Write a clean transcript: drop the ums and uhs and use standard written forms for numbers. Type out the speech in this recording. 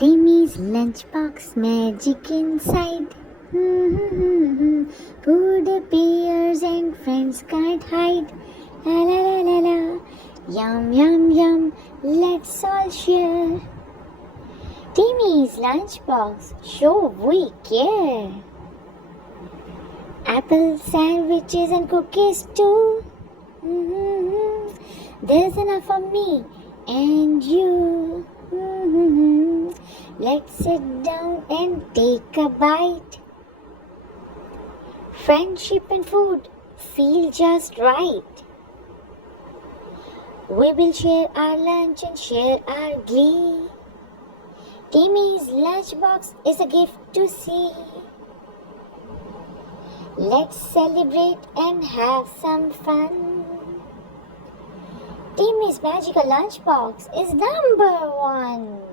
Timmy's lunchbox, magic inside. Food appears and friends can't hide. La la la la la. Yum yum yum. Let's all share. Timmy's lunchbox, show we care. Apple sandwiches and cookies too. There's enough for me and you. Let's sit down and take a bite. Friendship and food feel just right. We will share our lunch and share our glee. Timmy's lunchbox is a gift to see. Let's celebrate and have some fun. Timmy's magical lunchbox is number one.